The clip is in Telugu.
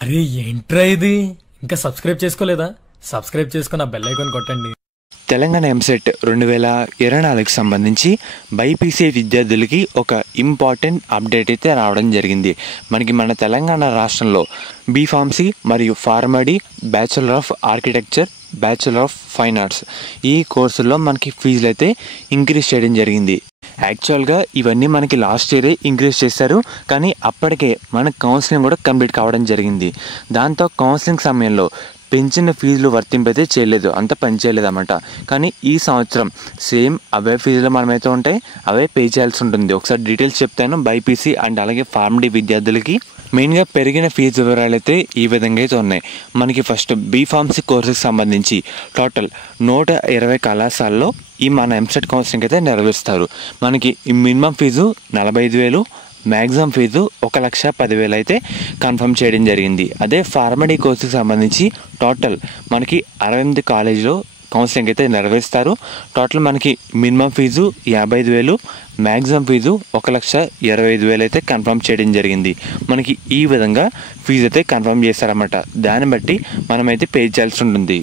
అరే ఏంట్రా ఇది? ఇంకా సబ్స్క్రైబ్ చేసుకోలేదా? సబ్స్క్రైబ్ చేసుకుని ఆ బెల్ ఐకాన్ కొట్టండి. తెలంగాణ ఎంసెట్ 2024కి సంబంధించి బైపీసీ విద్యార్థులకి ఒక ఇంపార్టెంట్ అప్డేట్ అయితే రావడం జరిగింది. మన తెలంగాణ రాష్ట్రంలో బీఫార్మసీ మరియు PharmD, bachelor of architecture, bachelor of fine arts ఈ కోర్సుల్లో మనకి ఫీజులు అయితే ఇంక్రీజ్ చేయడం జరిగింది. యాక్చువల్గా ఇవన్నీ మనకి లాస్ట్ ఇయరే ఇంక్రీజ్ చేశారు, కానీ అప్పటికే మనకు కౌన్సిలింగ్ కూడా కంప్లీట్ కావడం జరిగింది. దాంతో కౌన్సిలింగ్ సమయంలో పెంచిన ఫీజులు వర్తింపైతే చేయలేదు, అంత పని చేయలేదు అన్నమాట. కానీ ఈ సంవత్సరం సేమ్ అవే ఫీజులు మనమైతే ఉంటాయి, అవే పే చేయాల్సి ఉంటుంది. ఒకసారి డీటెయిల్స్ చెప్తాను. బైపీసీ అండ్ అలాగే ఫార్మడీ విద్యార్థులకి మెయిన్గా పెరిగిన ఫీజు వివరాలు అయితే ఈ విధంగా అయితే ఉన్నాయి. మనకి ఫస్ట్ బీఫార్మసీ కోర్సుకి సంబంధించి టోటల్ 120 కళాశాలలో ఈ మన ఎంసెట్ కౌన్సిలింగ్ అయితే నెరవేరుస్తారు. మనకి మినిమం ఫీజు 45,000, మ్యాక్సిమం ఫీజు 1,10,000 అయితే కన్ఫర్మ్ చేయడం జరిగింది. అదే ఫార్మడీ కోర్సుకి సంబంధించి టోటల్ మనకి 68 కాలేజీలో కౌన్సిలింగ్ అయితే నెరవేరుస్తారు. టోటల్ మనకి మినిమం ఫీజు 55,000, మ్యాక్సిమం ఫీజు 1,25,000 అయితే కన్ఫర్మ్ చేయడం జరిగింది. మనకి ఈ విధంగా ఫీజు అయితే కన్ఫర్మ్ చేస్తారన్నమాట. దాన్ని బట్టి మనమైతే పే చేయాల్సి ఉంటుంది.